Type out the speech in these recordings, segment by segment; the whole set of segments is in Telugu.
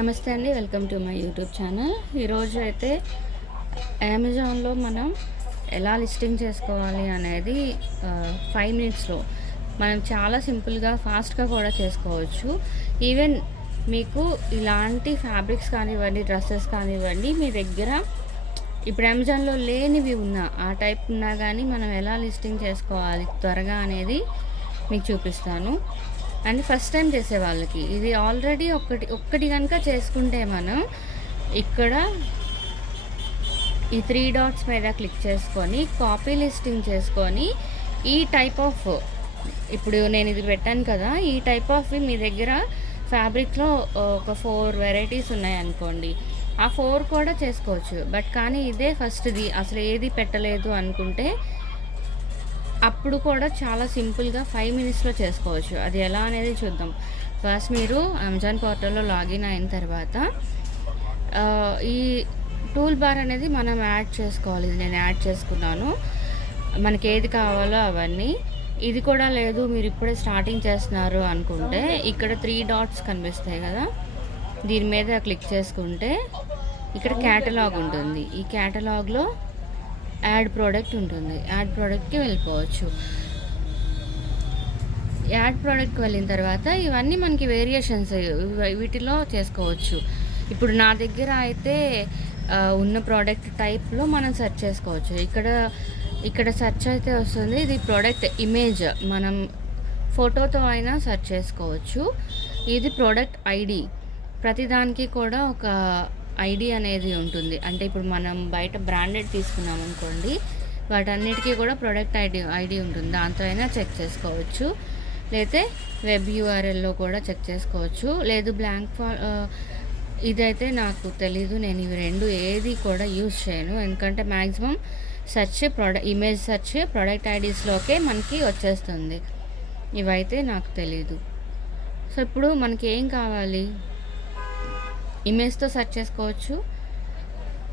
నమస్తే అండి, welcome to my YouTube channel. ఈరోజు అయితే అమెజాన్లో మనం ఎలా లిస్టింగ్ చేసుకోవాలి అనేది 5 మినిట్స్లో మనం చాలా సింపుల్గా ఫాస్ట్గా కూడా చేసుకోవచ్చు. ఈవెన్ మీకు ఇలాంటి ఫ్యాబ్రిక్స్ కానివ్వండి, డ్రెస్సెస్ కానివ్వండి, మీ దగ్గర ఇప్పుడు అమెజాన్లో లేనివి ఉన్నా ఆ టైప్ ఉన్నా కానీ మనం ఎలా లిస్టింగ్ చేసుకోవాలి త్వరగా అనేది మీకు చూపిస్తాను. అండ్ ఫస్ట్ టైం చేసే వాళ్ళకి ఇది ఆల్రెడీ ఒక్కటి కనుక చేసుకుంటే మనం ఇక్కడ ఈ 3 డాట్స్ మీద క్లిక్ చేసుకొని కాపీ లిస్టింగ్ చేసుకొని ఈ టైప్ ఆఫ్ ఇప్పుడు నేను ఇది పెట్టాను కదా, ఈ టైప్ ఆఫ్ మీ దగ్గర ఫ్యాబ్రిక్లో ఒక 4 వెరైటీస్ ఉన్నాయనుకోండి, ఆ 4 కూడా చేసుకోవచ్చు. బట్ కానీ ఇదే ఫస్ట్ది అసలు ఏది పెట్టలేదు అనుకుంటే అప్పుడు కూడా చాలా సింపుల్గా 5 మినిట్స్లో చేసుకోవచ్చు. అది ఎలా అనేది చూద్దాం. ఫస్ట్ మీరు అమెజాన్ పోర్టల్లో లాగిన్ అయిన తర్వాత ఈ టూల్ బార్ అనేది మనం యాడ్ చేసుకోవాలి. ఇది నేను యాడ్ చేసుకున్నాను. మనకి ఏది కావాలో అవన్నీ. ఇది కూడా లేదు, మీరు ఇప్పుడే స్టార్టింగ్ చేస్తున్నారు అనుకుంటే ఇక్కడ 3 డాట్స్ కనిపిస్తాయి కదా, దీని మీద క్లిక్ చేసుకుంటే ఇక్కడ క్యాటలాగ్ ఉంటుంది. ఈ క్యాటలాగ్లో యాడ్ ప్రోడక్ట్ ఉంటుంది. యాడ్ ప్రోడక్ట్కి వెళ్ళిపోవచ్చు. యాడ్ ప్రోడక్ట్కి వెళ్ళిన తర్వాత ఇవన్నీ మనకి వేరియేషన్స్ వీటిలో చేసుకోవచ్చు. ఇప్పుడు నా దగ్గర అయితే ఉన్న ప్రోడక్ట్ టైప్లో మనం సెర్చ్ చేసుకోవచ్చు. ఇక్కడ సెర్చ్ అయితే వస్తుంది. ఇది ప్రోడక్ట్ ఇమేజ్, మనం ఫోటోతో అయినా సెర్చ్ చేసుకోవచ్చు. ఇది ప్రోడక్ట్ ఐడి. ప్రతిదానికి కూడా ఒక ఐడి అనేది ఉంటుంది. అంటే ఇప్పుడు మనం బయట బ్రాండెడ్ తీసుకున్నాం అనుకోండి, వాటన్నిటికీ కూడా ప్రోడక్ట్ ఐడి ఉంటుంది. దాంతో అయినా చెక్ చేసుకోవచ్చు. లేతే వెబ్ యూఆర్ఎల్లో కూడా చెక్ చేసుకోవచ్చు. లేదు బ్లాంక్ ఇదైతే నాకు తెలీదు. నేను ఇవి రెండు ఏది కూడా యూజ్ చేయను. ఎందుకంటే maximum search image search product ఐడీస్లోకే మనకి వచ్చేస్తుంది. ఇవైతే నాకు తెలీదు. సో ఇప్పుడు మనకి ఏం కావాలి, ఇమేజ్తో సెర్చ్ చేసుకోవచ్చు,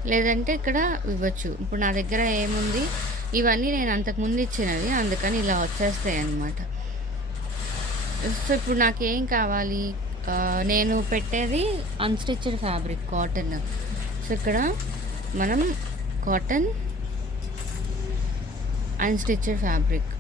లేదంటే ఇక్కడ ఇవ్వచ్చు. ఇప్పుడు నా దగ్గర ఏముంది, ఇవన్నీ నేను అంతకుముందు ఇచ్చినవి, అందుకని ఇలా వచ్చేస్తాయి అన్నమాట. సో ఇప్పుడు నాకు ఏం కావాలి, నేను పెట్టేది అన్స్టిచ్డ్ ఫ్యాబ్రిక్ కాటన్. సో ఇక్కడ మనం కాటన్ అన్స్టిచ్డ్ ఫ్యాబ్రిక్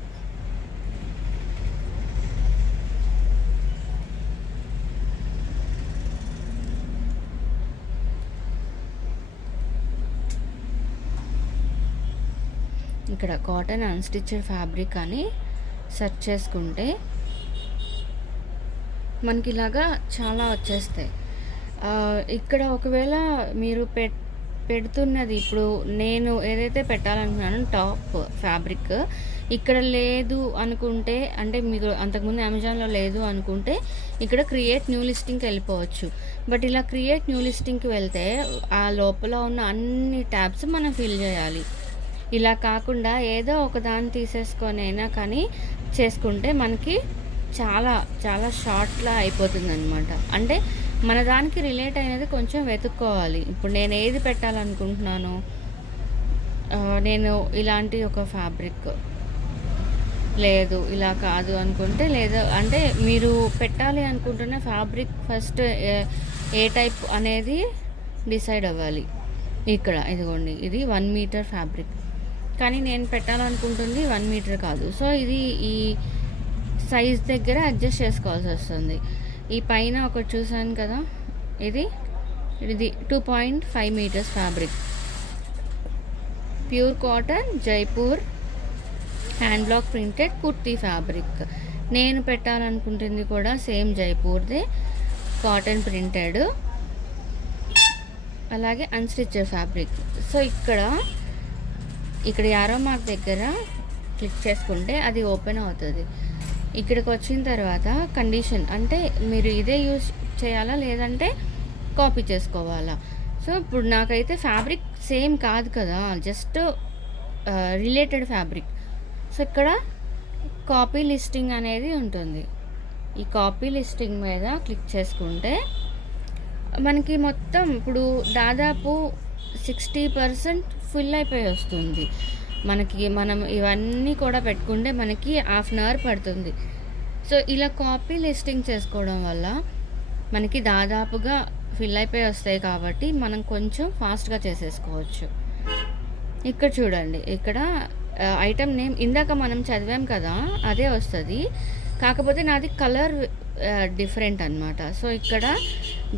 ఇక్కడ కాటన్ అన్స్టిచ్డ్ ఫ్యాబ్రిక్ అని సెర్చ్ చేసుకుంటే మనకి ఇలాగా చాలా వచ్చేస్తాయి. ఇక్కడ ఒకవేళ మీరు పెడుతున్నది ఇప్పుడు నేను ఏదైతే పెట్టాలనుకున్నానో టాప్ ఫ్యాబ్రిక్ ఇక్కడ లేదు అనుకుంటే, అంటే మీకు అంతకుముందు అమెజాన్లో లేదు అనుకుంటే ఇక్కడ క్రియేట్ న్యూ లిస్టింగ్కి వెళ్ళిపోవచ్చు. బట్ ఇలా క్రియేట్ న్యూ లిస్టింగ్కి వెళ్తే ఆ లోపల ఉన్న అన్ని ట్యాబ్స్ మనం ఫిల్ చేయాలి. ఇలా కాకుండా ఏదో ఒక దాన్ని తీసేసుకొని అయినా కానీ చేసుకుంటే మనకి చాలా చాలా షార్ట్లా అయిపోతుంది అనమాట. అంటే మన దానికి రిలేట్ అయినది కొంచెం వెతుక్కోవాలి. ఇప్పుడు నేను ఏది పెట్టాలనుకుంటున్నాను, నేను ఇలాంటి ఒక ఫ్యాబ్రిక్ లేదు, ఇలా కాదు అనుకుంటే, లేదు అంటే మీరు పెట్టాలి అనుకుంటున్న ఫ్యాబ్రిక్ ఫస్ట్ ఏ టైప్ అనేది డిసైడ్ అవ్వాలి. ఇక్కడ ఇదిగోండి, ఇది 1 మీటర్ ఫ్యాబ్రిక్, కానీ నేను పెట్టాలనుకుంటుంది 1 మీటర్ కాదు. సో ఇది ఈ సైజ్ దగ్గర అడ్జస్ట్ చేసుకోవాల్సి వస్తుంది. ఈ పైన ఒకటి చూసాను కదా, ఇది 2.5 metres fabric, pure cotton Jaipur hand block printed kurti fabric. నేను పెట్టాలనుకుంటుంది కూడా సేమ్ జైపూర్దే, కాటన్ ప్రింటెడ్, అలాగే అన్స్టిచ్డ్ ఫ్యాబ్రిక్. సో ఇక్కడ యారో మార్క్ దగ్గర క్లిక్ చేసుకుంటే అది ఓపెన్ అవుతుంది. ఇక్కడికి వచ్చిన తర్వాత కండిషన్, అంటే మీరు ఇదే యూజ్ చేయాలా లేదంటే కాపీ చేసుకోవాలా. సో ఇప్పుడు నాకైతే ఫ్యాబ్రిక్ సేమ్ కాదు కదా, జస్ట్ రిలేటెడ్ ఫ్యాబ్రిక్. సో ఇక్కడ కాపీ లిస్టింగ్ అనేది ఉంటుంది. ఈ కాపీ లిస్టింగ్ మీద క్లిక్ చేసుకుంటే మనకి మొత్తం ఇప్పుడు దాదాపు 60% ఫిల్ అయిపోయి వస్తుంది. మనం ఇవన్నీ కూడా పెట్టుకుంటే మనకి ½ అన్ అవర్ పడుతుంది. సో ఇలా కాపీ లిస్టింగ్ చేసుకోవడం వల్ల మనకి దాదాపుగా ఫిల్ అయిపోయి వస్తాయి కాబట్టి మనం కొంచెం ఫాస్ట్‌గా చేసేసుకోవచ్చు. ఇక్కడ చూడండి. ఇక్కడ ఐటెమ్ నేమ్ ఇందాక మనం చదివాం కదా! అదే వస్తది. కాకపోతే నాది కలర్ డిఫరెంట్ అనమాట. సో, ఇక్కడ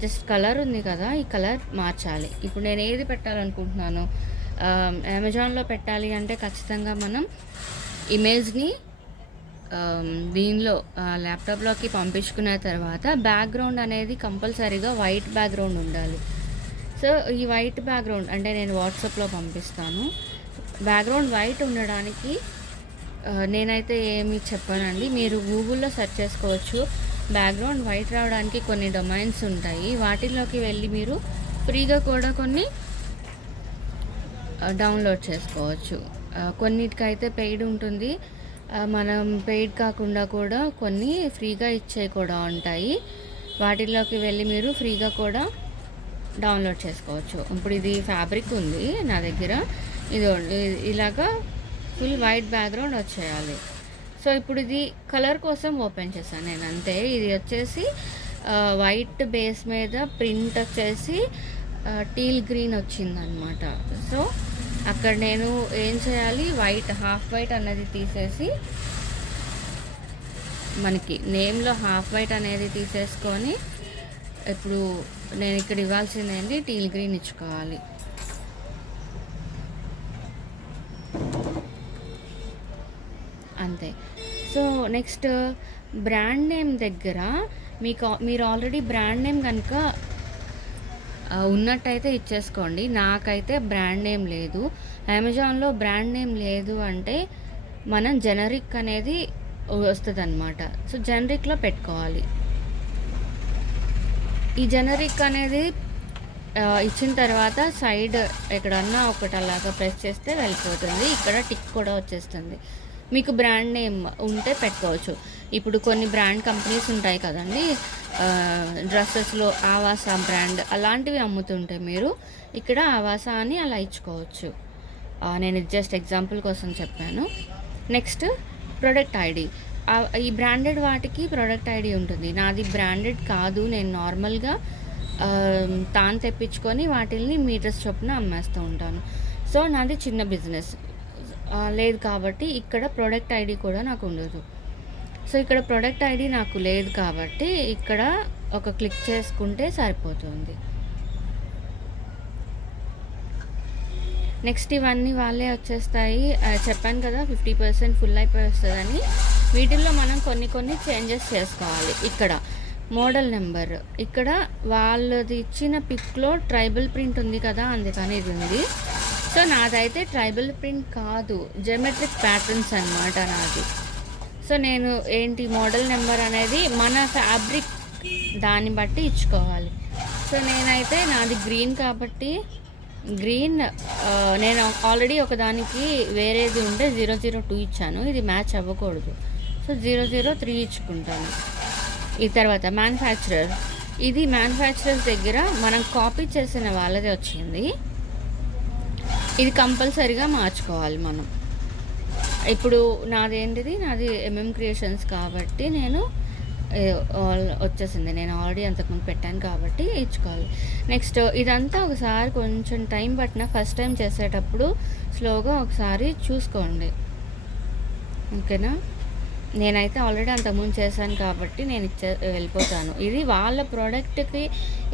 జస్ట్ కలర్ ఉంది కదా! ఈ కలర్ మార్చాలి. ఇప్పుడు నేను ఏది పెట్టాలనుకుంటున్నాను, అమెజాన్‌లో పెట్టాలి అంటే ఖచ్చితంగా మనం ఇమేజ్‌ని దీనిలో ల్యాప్‌టాప్‌లోకి పంపించుకున్న తర్వాత బ్యాక్‌గ్రౌండ్ అనేది కంపల్సరీగా వైట్ బ్యాక్‌గ్రౌండ్ ఉండాలి. సో, ఈ వైట్ బ్యాక్‌గ్రౌండ్ అంటే నేను వాట్సాప్‌లో పంపిస్తాను. బ్యాక్‌గ్రౌండ్ వైట్ ఉండడానికి నేనైతే ఏమి చెప్పనండి. మీరు గూగుల్‌లో సెర్చ్ చేసుకోవచ్చు. బ్యాక్‌గ్రౌండ్ వైట్ రావడానికి కొన్ని డొమైన్స్ ఉంటాయి. వాటిల్లోకి వెళ్ళి మీరు ఫ్రీగా కూడా కొన్ని డౌన్లోడ్ చేసుకోవచ్చు. కొన్నిటికైతే పెయిడ్ ఉంటుంది. మనం పెయిడ్ కాకుండా కూడా కొన్ని ఫ్రీగా ఇచ్చేవి కూడా ఉంటాయి. వాటిల్లోకి వెళ్ళి మీరు ఫ్రీగా కూడా డౌన్లోడ్ చేసుకోవచ్చు. ఇప్పుడు ఇది ఫ్యాబ్రిక్ ఉంది నా దగ్గర. ఇదిగోండి ఇలాగా ఫుల్ వైట్ బ్యాక్‌గ్రౌండ్ వచ్చేయాలి. సో, ఇప్పుడు ఇది కలర్ కోసం ఓపెన్ చేశాను నేను అంతే. ఇది వచ్చేసి వైట్ బేస్ మీద ప్రింట్ వచ్చేసి టీల్ గ్రీన్ వచ్చిందనమాట. సో, అక్కడ నేను ఏం చేయాలి, వైట్ హాఫ్ వైట్ అన్నది తీసేసి మనకి నేమ్‌లో హాఫ్ వైట్ అనేది తీసేసుకొని ఇప్పుడు నేను ఇక్కడ ఇవ్వాల్సిందేంటి టీల్ గ్రీన్ ఇచ్చుకోవాలి. అంతే. సో, నెక్స్ట్ బ్రాండ్ నేమ్ దగ్గర మీరు ఆల్రెడీ బ్రాండ్ నేమ్ గనుక ఉన్నట్టయితే ఇచ్చేసుకోండి. నాకైతే బ్రాండ్ నేమ్ లేదు. అమెజాన్‌లో బ్రాండ్ నేమ్ లేదు అంటే మనం జెనరిక్ అనేది వస్తదనమాట. సో, జెనరిక్‌లో పెట్టుకోవాలి. ఈ జెనరిక్ అనేది ఇచ్చిన తర్వాత సైడ్ ఎక్కడన్నా ఒకటి అలాగా ప్రెస్ చేస్తే వెళ్ళిపోతుంది. ఇక్కడ టిక్ కూడా వచ్చేస్తుంది. మీకు బ్రాండ్ నేమ్ ఉంటే పెట్టుకోవచ్చు. ఇప్పుడు కొన్ని బ్రాండ్ కంపెనీస్ ఉంటాయి కదండీ! డ్రెస్సెస్‌లో ఆవాసా బ్రాండ్ అలాంటివి అమ్ముతుంటే మీరు ఇక్కడ ఆవాసా అని అలా ఇచ్చుకోవచ్చు. నేను ఇది జస్ట్ ఎగ్జాంపుల్ కోసం చెప్పాను. Next product ID. ఈ బ్రాండెడ్ వాటికి ప్రొడక్ట్ ఐడీ ఉంటుంది. నాది బ్రాండెడ్ కాదు. నేను నార్మల్‌గా తాను తెప్పించుకొని వాటిల్ని మీటర్స్ చొప్పున అమ్మేస్తూ ఉంటాను. సో, నాది చిన్న బిజినెస్ లేదు కాబట్టి ఇక్కడ ప్రొడక్ట్ ఐడీ కూడా నాకు ఉండదు. సో, ఇక్కడ ప్రొడక్ట్ ఐడీ నాకు లేదు కాబట్టి ఇక్కడ ఒక క్లిక్ చేసుకుంటే సరిపోతుంది. నెక్స్ట్ ఇవన్నీ వాళ్ళే వచ్చేస్తాయి. చెప్పాను కదా 50% ఫుల్ అయిపోయి వస్తదని. వీటిల్లో మనం కొన్ని చేంజెస్ చేసుకోవాలి. ఇక్కడ మోడల్ నెంబర్ ఇక్కడ వాళ్ళది ఇచ్చిన పిక్‌లో ట్రైబల్ ప్రింట్ ఉంది కదా! అందుకని ఇది ఉంది. సో, నాదైతే ట్రైబల్ ప్రింట్ కాదు. జియోమెట్రిక్ ప్యాటర్న్స్ అనమాట నాది. సో, నేను ఏంటి మోడల్ నెంబర్ అనేది మన ఫ్యాబ్రిక్ దాన్ని బట్టి ఇచ్చుకోవాలి. సో, నేనైతే నాది గ్రీన్ కాబట్టి గ్రీన్ నేను ఆల్రెడీ ఒకదానికి వేరేది ఉంటే 002 ఇచ్చాను. ఇది మ్యాచ్ అవ్వకూడదు. సో, 003 ఇచ్చుకుంటాను. ఈ తర్వాత మ్యానుఫ్యాక్చరర్. ఇది మ్యానుఫ్యాక్చరర్స్ దగ్గర మనం కాపీ చేసిన వాళ్ళది వచ్చింది. ఇది కంపల్సరీగా మార్చుకోవాలి మనం. ఇప్పుడు నాది ఎంఎం క్రియేషన్స్ కాబట్టి నేను వచ్చేసింది. నేను ఆల్రెడీ అంతకుముందు పెట్టాను కాబట్టి ఇచ్చుకోవాలి. నెక్స్ట్ ఇదంతా ఒకసారి కొంచెం టైం పట్టిన ఫస్ట్ టైం చేసేటప్పుడు స్లోగా ఒకసారి చూసుకోండి. ఓకేనా? నేనైతే ఆల్రెడీ అంతకుముందు చేశాను కాబట్టి నేను వెళ్ళిపోతాను. ఇది వాళ్ళ ప్రోడక్ట్‌కి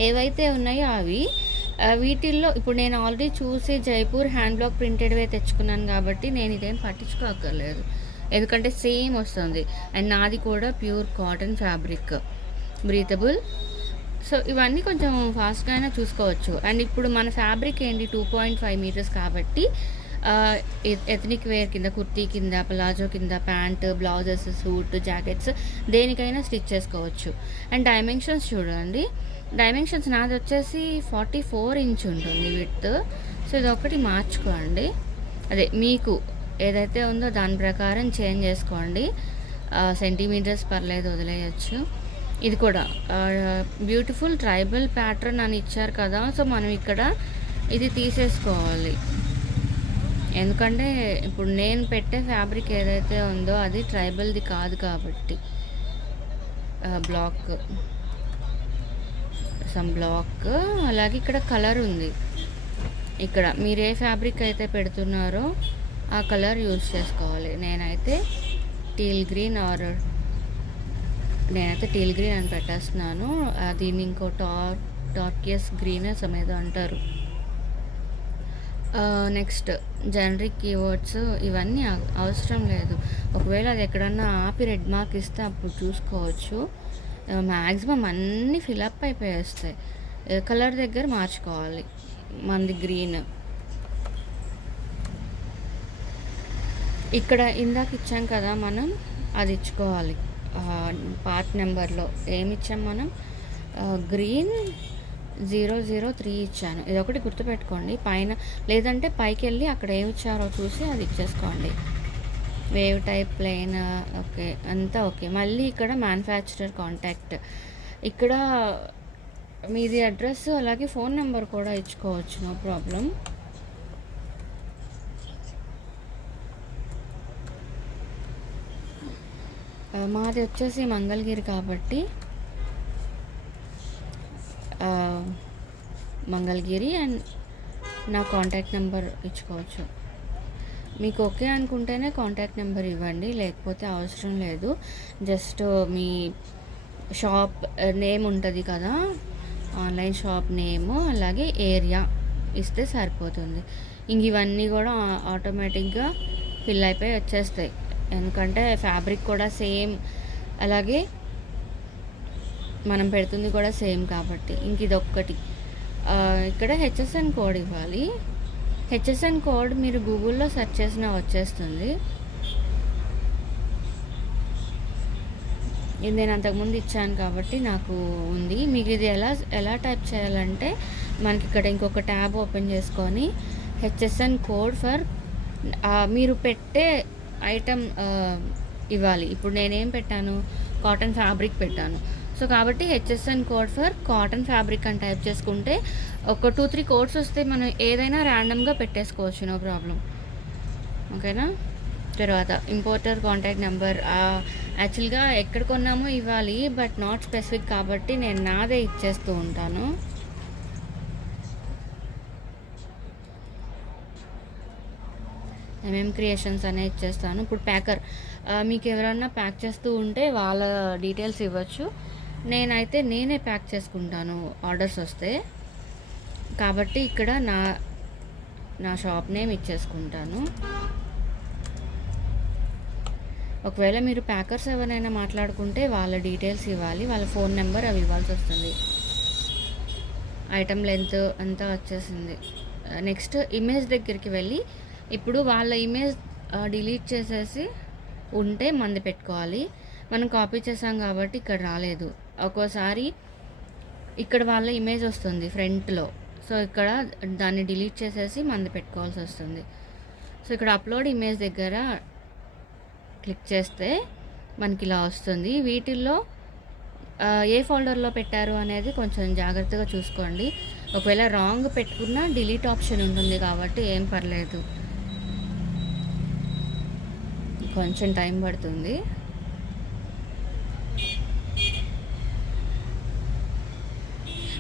ఏవైతే ఉన్నాయో అవి వీటిల్లో ఇప్పుడు నేను ఆల్రెడీ చూసి జైపూర్ హ్యాండ్ బ్లాక్ ప్రింటెడ్‌వే తెచ్చుకున్నాను కాబట్టి నేను ఇదేం పట్టించుకోక్కర్లేదు. ఎందుకంటే సేమ్ వస్తుంది. అండ్ నాది కూడా pure cotton fabric, breathable. So, ఇవన్నీ కొంచెం ఫాస్ట్‌గా అయినా చూసుకోవచ్చు. అండ్ ఇప్పుడు మన ఫ్యాబ్రిక్ ఏంటి 2.5 మీటర్స్ కాబట్టి ఎథ్నిక్ వేర్ కింద, కుర్తీ కింద, ప్లాజో కింద, ప్యాంట్, బ్లౌజెస్, సూట్, జాకెట్స్ దేనికైనా స్టిచ్ చేసుకోవచ్చు. అండ్ డైమెన్షన్స్ చూడండి. డైమెన్షన్స్ నాది వచ్చేసి 44 ఇంచ్ ఉంటుంది విడ్త్. సో, ఇదొకటి మార్చుకోండి. అదే మీకు ఏదైతే ఉందో దాని ప్రకారం చేంజ్ చేసుకోండి. సెంటీమీటర్స్ పర్లేదు, వదిలేయచ్చు. ఇది కూడా బ్యూటిఫుల్ ట్రైబల్ ప్యాటర్న్ అని ఇచ్చారు కదా! సో, మనం ఇక్కడ ఇది తీసేసుకోవాలి. ఎందుకంటే ఇప్పుడు నేను పెట్టే ఫ్యాబ్రిక్ ఏదైతే ఉందో అది ట్రైబల్‌ది కాదు కాబట్టి బ్లాక్. Some black. అలాగే ఇక్కడ కలర్ ఉంది. ఇక్కడ మీరు ఏ ఫ్యాబ్రిక్ అయితే పెడుతున్నారో ఆ కలర్ యూజ్ చేసుకోవాలి. నేనైతే టీల్ గ్రీన్ అని పెట్టేస్తున్నాను. దీన్ని ఇంకో టార్కియస్ గ్రీన్ సమేదో అంటారు. నెక్స్ట్ జనరిక్ కీవర్డ్స్ ఇవన్నీ అవసరం లేదు. ఒకవేళ అది ఎక్కడన్నా ఆపి రెడ్ మార్క్ ఇస్తే అప్పుడు చూసుకోవచ్చు. మ్యాక్సిమం అన్నీ ఫిలప్ అయిపోయేస్తాయి. కలర్ దగ్గర మార్చుకోవాలి. మనది గ్రీన్. ఇక్కడ ఇందాక ఇచ్చాం కదా మనం, అది ఇచ్చుకోవాలి. పార్ట్ నెంబర్లో ఏమి ఇచ్చాం మనం, గ్రీన్ 003 ఇచ్చాను. ఇదొకటి గుర్తుపెట్టుకోండి. పైన లేదంటే పైకి వెళ్ళి అక్కడ ఏమి ఇచ్చారో చూసి అది ఇచ్చేసుకోండి. వేవ్ టైప్ ప్లెయిన్ ఓకే, అంతా ఓకే. మళ్ళీ ఇక్కడ మ్యానుఫ్యాక్చరర్ కాంటాక్ట్, ఇక్కడ మీది అడ్రస్ అలాగే ఫోన్ నెంబర్ కూడా ఇచ్చుకోవచ్చు, నో ప్రాబ్లం. మాది వచ్చేసి మంగళగిరి కాబట్టి మంగళగిరి అండ్ నా కాంటాక్ట్ నెంబర్ ఇచ్చుకోవచ్చు. మీకు ఓకే అనుకుంటేనే కాంటాక్ట్ నెంబర్ ఇవ్వండి, లేకపోతే అవసరం లేదు. జస్ట్ మీ షాప్ నేమ్ ఉంటుంది కదా, ఆన్లైన్ షాప్ నేము అలాగే ఏరియా ఇస్తే సరిపోతుంది. ఇంక ఇవన్నీ కూడా ఆటోమేటిక్గా ఫిల్ అయిపోయి వచ్చేస్తాయి. ఎందుకంటే ఫ్యాబ్రిక్ కూడా సేమ్, అలాగే మనం పెడుతుంది కూడా సేమ్ కాబట్టి. ఇంక ఇదొక్కటి. ఇక్కడ హెచ్ఎస్ఎన్ కోడ్ ఇవ్వాలి. హెచ్ఎస్ఎన్ కోడ్ మీరు గూగుల్లో సెర్చ్ చేసినా వచ్చేస్తుంది. ఇది నేను అంతకుముందు ఇచ్చాను కాబట్టి నాకు ఉంది. మీకు ఇది ఎలా టైప్ చేయాలంటే, మనకి ఇక్కడ ఇంకొక ట్యాబ్ ఓపెన్ చేసుకొని హెచ్ఎస్ఎన్ కోడ్ ఫర్ మీరు పెట్టే ఐటమ్ ఇవ్వాలి. ఇప్పుడు నేనేం పెట్టాను, కాటన్ ఫ్యాబ్రిక్ పెట్టాను. సో కాబట్టి HSN code for cotton fabric అని టైప్ చేసుకుంటే ఒక 2-3 కోడ్స్ వస్తే మనం ఏదైనా ర్యాండమ్గా పెట్టేసుకోవచ్చు, నో ప్రాబ్లం. ఓకేనా. తర్వాత ఇంపోర్టర్ కాంటాక్ట్ నెంబర్, యాక్చువల్గా ఎక్కడ కొన్నామో ఇవ్వాలి, బట్ నాట్ స్పెసిఫిక్ కాబట్టి నేను నాదే ఇచ్చేస్తూ ఉంటాను. ఎంఎం క్రియేషన్స్ అనే ఇచ్చేస్తాను. ఇప్పుడు ప్యాకర్, మీకు ఎవరన్నా ప్యాక్ చేస్తూ ఉంటే వాళ్ళ డీటెయిల్స్ ఇవ్వచ్చు. నేనే ప్యాక్ చేసుకుంటాను ఆర్డర్స్ వస్తే, కాబట్టి ఇక్కడ నా షాప్ నేమ్ ఇచ్చేసుకుంటాను. ఒకవేళ మీరు ప్యాకర్స్ ఎవరైనా మాట్లాడుకుంటే వాళ్ళ డీటెయిల్స్ ఇవ్వాలి, వాళ్ళ ఫోన్ నెంబర్ అవి ఇవ్వాల్సి వస్తుంది. ఐటమ్ లెంత్ అంతా వచ్చేసింది. నెక్స్ట్ ఇమేజ్ దగ్గరికి వెళ్ళి, ఇప్పుడు వాళ్ళ ఇమేజ్ డిలీట్ చేసేసి ఉంటే మంది పెట్టుకోవాలి. మనం కాపీ చేసాం కాబట్టి ఇక్కడ రాలేదు. ఒక్కోసారి ఇక్కడ వాళ్ళ ఇమేజ్ వస్తుంది ఫ్రంట్లో, సో ఇక్కడ దాన్ని డిలీట్ చేసేసి మంది పెట్టుకోవాల్సి వస్తుంది. సో ఇక్కడ అప్లోడ్ ఇమేజ్ దగ్గర క్లిక్ చేస్తే మనకి ఇలా వస్తుంది. వీటిల్లో ఏ ఫోల్డర్లో పెట్టారు అనేది కొంచెం జాగ్రత్తగా చూసుకోండి. ఒకవేళ రాంగ్ పెట్టుకున్నా డిలీట్ ఆప్షన్ ఉంటుంది కాబట్టి ఏం పర్లేదు, కొంచెం టైం పడుతుంది.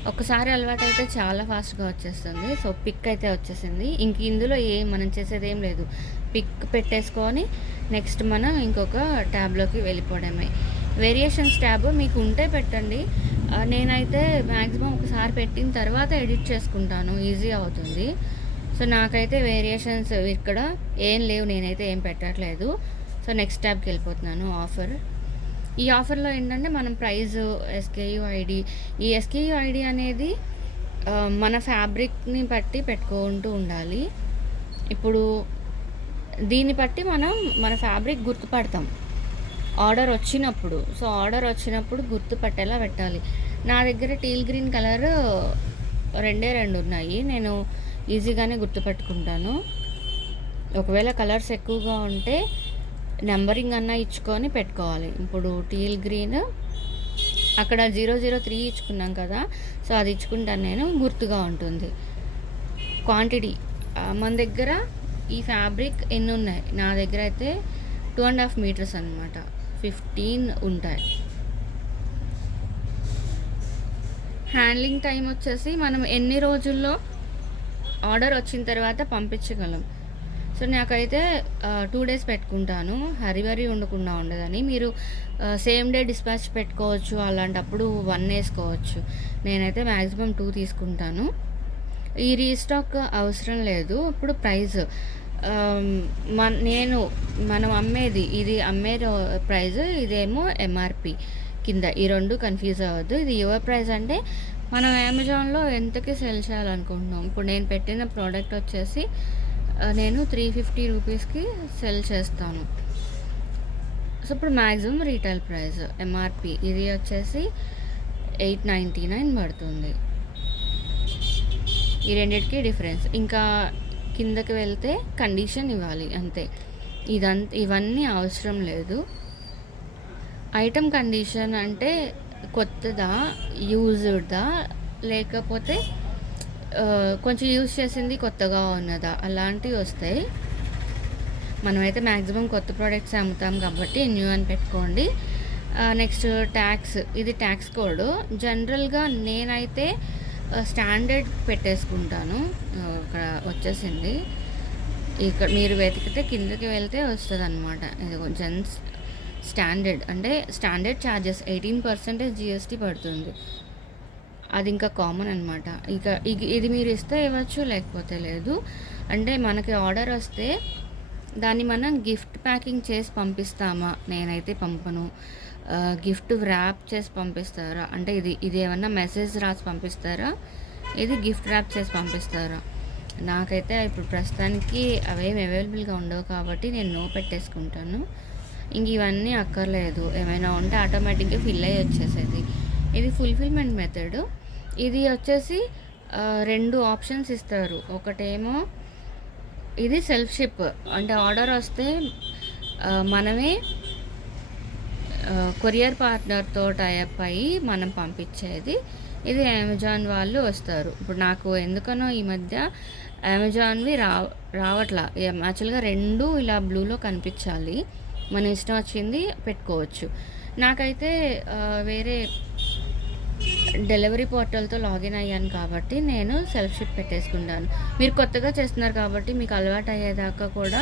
ఒకసారి అలవాటు అయితే చాలా ఫాస్ట్గా వచ్చేస్తుంది. సో పిక్ అయితే వచ్చేసింది. ఇంక ఇందులో మనం చేసేది ఏం లేదు, పిక్ పెట్టేసుకొని నెక్స్ట్ మనం ఇంకొక ట్యాబ్లోకి వెళ్ళిపోవడమే. వేరియేషన్స్ ట్యాబ్ మీకు ఉంటే పెట్టండి. నేనైతే మ్యాక్సిమం ఒకసారి పెట్టిన తర్వాత ఎడిట్ చేసుకుంటాను, ఈజీ అవుతుంది. సో నాకైతే వేరియేషన్స్ ఇక్కడ ఏం లేవు, నేనైతే ఏం పెట్టట్లేదు. సో నెక్స్ట్ ట్యాబ్కి వెళ్ళిపోతున్నాను. ఆఫర్, ఈ ఆఫర్లో ఏంటంటే మనం ప్రైస్, ఎస్కేయూ ఐడి, ఈ ఎస్కేయూ ఐడి అనేది మన ఫ్యాబ్రిక్ని బట్టి పెట్టుకుంటూ ఉండాలి. ఇప్పుడు దీన్ని బట్టి మనం మన ఫ్యాబ్రిక్ గుర్తుపడతాం ఆర్డర్ వచ్చినప్పుడు. సో ఆర్డర్ వచ్చినప్పుడు గుర్తుపట్టేలా పెట్టాలి. నా దగ్గర టీల్ గ్రీన్ కలర్ 2 ఉన్నాయి, నేను ఈజీగానే గుర్తుపట్టుకుంటాను. ఒకవేళ కలర్స్ ఎక్కువగా ఉంటే నెంబరింగ్ అన్నా ఇచ్చుకొని పెట్టుకోవాలి. ఇప్పుడు టీల్ గ్రీన్ అక్కడ 003 ఇచ్చుకున్నాం కదా, సో అది ఇచ్చుకుంటాను నేను, గుర్తుగా ఉంటుంది. క్వాంటిటీ మన దగ్గర ఈ ఫ్యాబ్రిక్ ఎన్ని ఉన్నాయి, నా దగ్గర అయితే 2.5 మీటర్స్ అనమాట, 15 ఉంటాయి. హ్యాండ్లింగ్ టైం వచ్చేసి మనం ఎన్ని రోజుల్లో ఆర్డర్ వచ్చిన తర్వాత పంపించగలం. సో నాకైతే 2 డేస్ పెట్టుకుంటాను. హరీ ఉండకుండా ఉండదని. మీరు సేమ్ డే డిస్పాచ్ పెట్టుకోవచ్చు. అలాంటప్పుడు 1 వేసుకోవచ్చు. నేనైతే మ్యాక్సిమం 2 తీసుకుంటాను. ఈ రీస్టాక్ అవసరం లేదు. ఇప్పుడు ప్రైస్ మనం అమ్మేది ఇది అమ్మే ప్రైస్, ఇదేమో ఎంఆర్పి కింద. ఈ 2 కన్ఫ్యూజ్ అవ్వద్దు. ఇది యువర్ ప్రైస్ అంటే మనం అమెజాన్లో ఎంతకి సెల్ చేయాలనుకుంటున్నాం. ఇప్పుడు నేను పెట్టిన ప్రోడక్ట్ వచ్చేసి నేను 350 రూపీస్కి సెల్ చేస్తాను. సో ఇప్పుడు మ్యాక్సిమం రీటైల్ ప్రైస్ ఎంఆర్పి ఇది వచ్చేసి 899 పడుతుంది. ఈ రెండిటికి డిఫరెన్స్. ఇంకా కిందకి వెళ్తే కండిషన్ ఇవ్వాలి అంతే. ఇవన్నీ అవసరం లేదు. ఐటమ్ కండిషన్ అంటే కొత్తదా, యూజ్డ్దా, లేకపోతే కొంచెం యూజ్ చేసింది కొత్తగా ఉన్నదా, అలాంటివి వస్తాయి. మనమైతే మ్యాక్సిమం కొత్త ప్రోడక్ట్స్ అమ్ముతాం కాబట్టి న్యూ అని పెట్టుకోండి. నెక్స్ట్ ట్యాక్స్, ఇది ట్యాక్స్ కోడ్. జనరల్గా నేనైతే స్టాండర్డ్ పెట్టేసుకుంటాను. ఇక్కడ వచ్చేసింది. ఇక్కడ మీరు వెతికితే కిందకి వెళ్తే వస్తుంది అనమాట. ఇది జెన్స్ స్టాండర్డ్ అంటే స్టాండర్డ్ ఛార్జెస్ 18% GST పడుతుంది. అది ఇంకా కామన్ అనమాట. ఇది మీరు ఇస్తే ఇవ్వచ్చు, లేకపోతే లేదు. అంటే మనకి ఆర్డర్ వస్తే దాన్ని మనం గిఫ్ట్ ప్యాకింగ్ చేసి పంపిస్తామా? నేనైతే పంపను. గిఫ్ట్ ర్యాప్ చేసి పంపిస్తారా అంటే ఇది ఏమన్నా మెసేజ్ రాసి పంపిస్తారా, ఇది గిఫ్ట్ ర్యాప్ చేసి పంపిస్తారా? నాకైతే ఇప్పుడు ప్రస్తుతానికి అవేమి అవైలబుల్గా ఉండవు కాబట్టి నేను నో పెట్టేసుకుంటాను. ఇంక ఇవన్నీ అక్కర్లేదు. ఏమైనా ఉంటే ఆటోమేటిక్గా ఫిల్ అయ్యి వచ్చేసేది. ఇది ఫుల్ఫిల్మెంట్ మెథడ్. ఇది వచ్చేసి 2 ఆప్షన్స్ ఇస్తారు. ఒకటేమో ఇది సెల్ఫ్ షిప్ అంటే ఆర్డర్ వస్తే మనమే కొరియర్ పార్ట్నర్తో టైఅప్ అయ్యి మనం పంపించేది. ఇది అమెజాన్ వాళ్ళు వస్తారు. ఇప్పుడు నాకు ఎందుకనో ఈ మధ్య అమెజాన్వి రావట్లా. యాక్చువల్గా 2 ఇలా బ్లూలో కనిపించాలి. మన ఇష్టం వచ్చింది పెట్టుకోవచ్చు. నాకైతే వేరే డెలివరీ పోర్టల్తో లాగిన్ అయ్యాను కాబట్టి నేను సెల్ఫ్ షిప్ పెట్టేసుకుంటాను. మీరు కొత్తగా చేస్తున్నారు కాబట్టి మీకు అలవాటు అయ్యేదాకా కూడా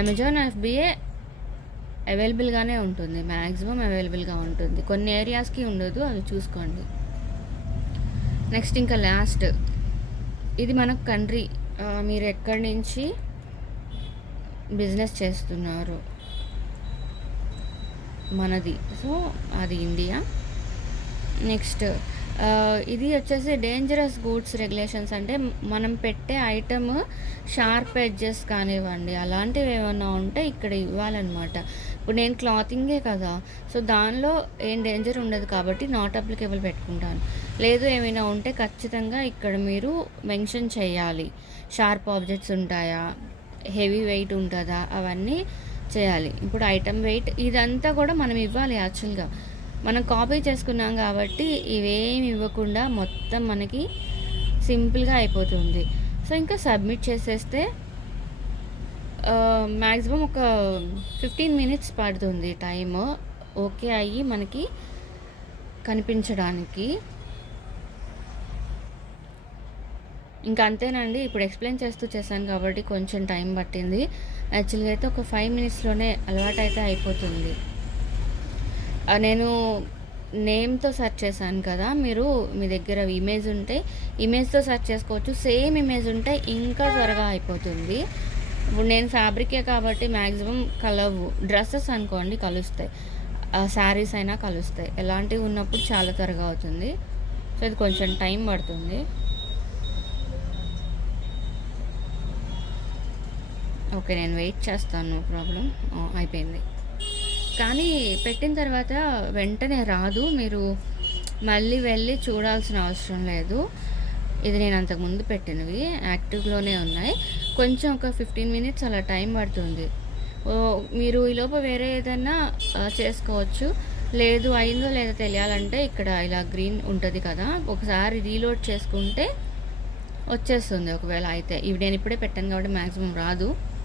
అమెజాన్ FBA అవైలబుల్గానే ఉంటుంది. మ్యాక్సిమం అవైలబుల్గా ఉంటుంది. కొన్ని ఏరియాస్కి ఉండదు, అవి చూసుకోండి. నెక్స్ట్ ఇంకా లాస్ట్, ఇది మన కంట్రీ. మీరు ఎక్కడి నుంచి బిజినెస్ చేస్తున్నారు, మనది. సో అది ఇండియా. నెక్స్ట్ ఇది వచ్చేసి డేంజరస్ గూడ్స్ రెగ్యులేషన్స్. అంటే మనం పెట్టే ఐటమ్ షార్ప్ ఎడ్జెస్ కానివ్వండి, అలాంటివి ఏమైనా ఉంటే ఇక్కడ ఇవ్వాలన్నమాట. ఇప్పుడు నేను క్లాతింగే కదా, సో దానిలో ఏం డేంజర్ ఉండదు కాబట్టి నాట్ అప్లికేబుల్ పెట్టుకుంటాను. లేదు ఏమైనా ఉంటే ఖచ్చితంగా ఇక్కడ మీరు మెన్షన్ చేయాలి. షార్ప్ ఆబ్జెక్ట్స్ ఉంటాయా, హెవీ వెయిట్ ఉంటుందా, అవన్నీ చేయాలి. ఇప్పుడు ఐటమ్ వెయిట్ ఇదంతా కూడా మనం ఇవ్వాలి. యాక్చువల్గా మనం కాపీ చేసుకున్నాం కాబట్టి ఇవేమి ఇవ్వకుండా మొత్తం మనకి సింపుల్గా అయిపోతుంది. సో ఇంకా సబ్మిట్ చేసేస్తే మ్యాక్సిమం ఒక 15 మినిట్స్ పడుతుంది టైము ఓకే అయ్యి మనకి కనిపించడానికి. ఇంకా అంతేనండి. ఇప్పుడు ఎక్స్ప్లెయిన్ చేస్తూ చేశాను కాబట్టి కొంచెం టైం పట్టింది. యాక్చువల్గా అయితే ఒక 5 మినిట్స్లోనే అలవాటు అయితే అయిపోతుంది. నేను నేమ్తో సెర్చ్ చేశాను కదా, మీరు మీ దగ్గర ఇమేజ్ ఉంటే ఇమేజ్తో సెర్చ్ చేసుకోవచ్చు. సేమ్ ఇమేజ్ ఉంటే ఇంకా త్వరగా అయిపోతుంది. ఇప్పుడు నేను ఫ్యాబ్రికే కాబట్టి మ్యాక్సిమం కలవు. డ్రెస్సెస్ అనుకోండి కలుస్తాయి, శారీస్ అయినా కలుస్తాయి. ఎలాంటివి ఉన్నప్పుడు చాలా త్వరగా అవుతుంది. సో ఇది కొంచెం టైం పడుతుంది. ఓకే, నేను వెయిట్ చేస్తాను, నో ప్రాబ్లం. అయిపోయింది. కానీ పెట్టిన తర్వాత వెంటనే రాదు, మీరు మళ్ళీ వెళ్ళి చూడాల్సిన అవసరం లేదు. ఇది నేను అంతకుముందు పెట్టినవి యాక్టివ్లోనే ఉన్నాయి. కొంచెం ఒక 15 మినిట్స్ అలా టైం పడుతుంది. మీరు ఈలోపు వేరే ఏదైనా చేసుకోవచ్చు. లేదు అయిందో లేదో తెలియాలంటే ఇక్కడ ఇలా గ్రీన్ ఉంటుంది కదా, ఒకసారి రీలోడ్ చేసుకుంటే వచ్చేస్తుంది. ఒకవేళ అయితే ఇవి నేను ఇప్పుడే పెట్టాను కాబట్టి మ్యాక్సిమం రాదు.